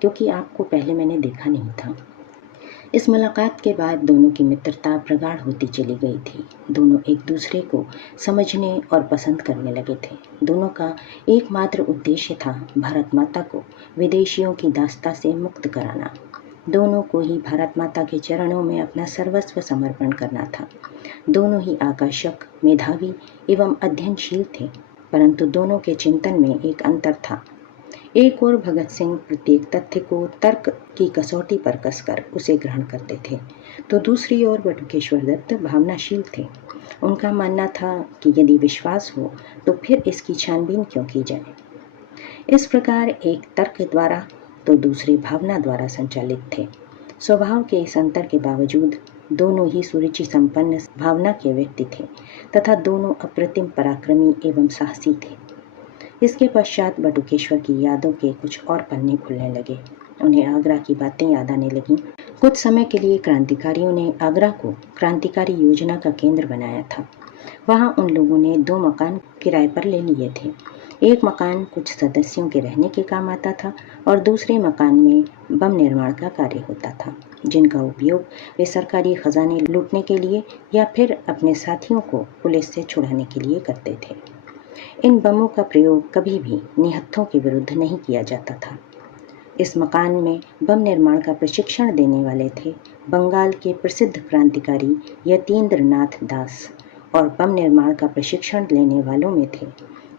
क्योंकि आपको पहले मैंने देखा नहीं था। इस मुलाकात के बाद दोनों की मित्रता प्रगाढ़ होती चली गई थी। दोनों एक दूसरे को समझने और पसंद करने लगे थे। दोनों का एकमात्र उद्देश्य था भारत माता को विदेशियों की दास्ता से मुक्त कराना। दोनों को ही भारत माता के चरणों में अपना सर्वस्व समर्पण करना था। दोनों ही आकर्षक, मेधावी एवं अध्ययनशील थे, परंतु दोनों के चिंतन में एक अंतर था। एक और भगत सिंह प्रत्येक तथ्य को तर्क की कसौटी पर कसकर उसे ग्रहण करते थे, तो दूसरी ओर बटुकेश्वर दत्त भावनाशील थे। उनका मानना था कि यदि विश्वास हो तो फिर इसकी छानबीन क्यों की जाए। इस प्रकार एक तर्क द्वारा तो दूसरे भावना द्वारा संचालित थे। स्वभाव के इस अंतर के बावजूद दोनों ही सुरुचि संपन्न भावना के व्यक्ति थे तथा दोनों अप्रतिम पराक्रमी एवं साहसी थे। इसके पश्चात बटुकेश्वर की यादों के कुछ और पन्ने खुलने लगे। उन्हें आगरा की बातें याद आने लगीं। कुछ समय के लिए क्रांतिकारियों ने आगरा को क्रांतिकारी योजना का केंद्र बनाया था। वहां उन लोगों ने 2 मकान किराए पर ले लिए थे। एक मकान कुछ सदस्यों के रहने के काम आता था और दूसरे मकान में बम निर्माण का कार्य होता था, जिनका उपयोग वे सरकारी खजाने लूटने के लिए या फिर अपने साथियों को पुलिस से छुड़ाने के लिए करते थे। इन बमों का प्रयोग कभी भी निहत्थों के विरुद्ध नहीं किया जाता था। इस मकान में बम निर्माण का प्रशिक्षण देने वाले थे बंगाल के प्रसिद्ध क्रांतिकारी यतीन्द्र नाथ दास, और बम निर्माण का प्रशिक्षण लेने वालों में थे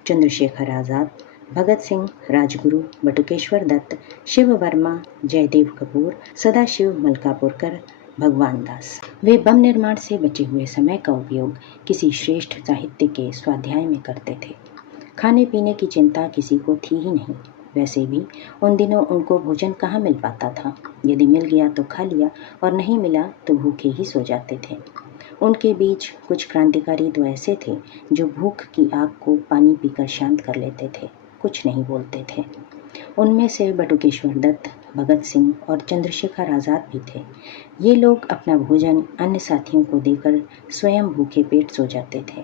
चंद्रशेखर आज़ाद, भगत सिंह, राजगुरु, बटुकेश्वर दत्त, शिव वर्मा, जयदेव कपूर, सदाशिव मलकापुरकर, भगवान दास। वे बम निर्माण से बचे हुए समय का उपयोग किसी श्रेष्ठ साहित्य के स्वाध्याय में करते थे। खाने पीने की चिंता किसी को थी ही नहीं। वैसे भी उन दिनों उनको भोजन कहाँ मिल पाता था। यदि मिल गया तो खा लिया और नहीं मिला तो भूखे ही सो जाते थे। उनके बीच कुछ क्रांतिकारी तो ऐसे थे जो भूख की आग को पानी पीकर शांत कर लेते थे, कुछ नहीं बोलते थे। उनमें से बटुकेश्वर दत्त, भगत सिंह और चंद्रशेखर आज़ाद भी थे। ये लोग अपना भोजन अन्य साथियों को देकर स्वयं भूखे पेट सो जाते थे।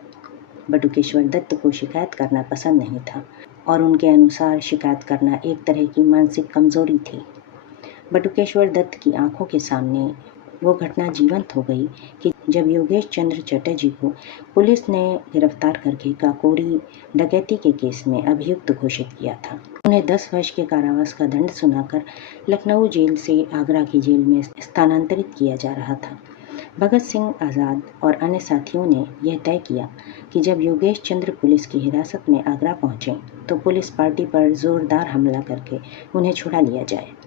बटुकेश्वर दत्त को शिकायत करना पसंद नहीं था और उनके अनुसार शिकायत करना एक तरह की मानसिक कमजोरी थी। बटुकेश्वर दत्त की आंखों के सामने वो घटना जीवंत हो गई कि जब योगेश चंद्र चटर्जी को पुलिस ने गिरफ्तार करके काकोरी डकैती के केस में अभियुक्त घोषित किया था। उन्हें 10 वर्ष के कारावास का दंड सुनाकर लखनऊ जेल से आगरा की जेल में स्थानांतरित किया जा रहा था। भगत सिंह, आज़ाद और अन्य साथियों ने यह तय किया कि जब योगेश चंद्र पुलिस की हिरासत में आगरा पहुंचे तो पुलिस पार्टी पर जोरदार हमला करके उन्हें छुड़ा लिया जाए।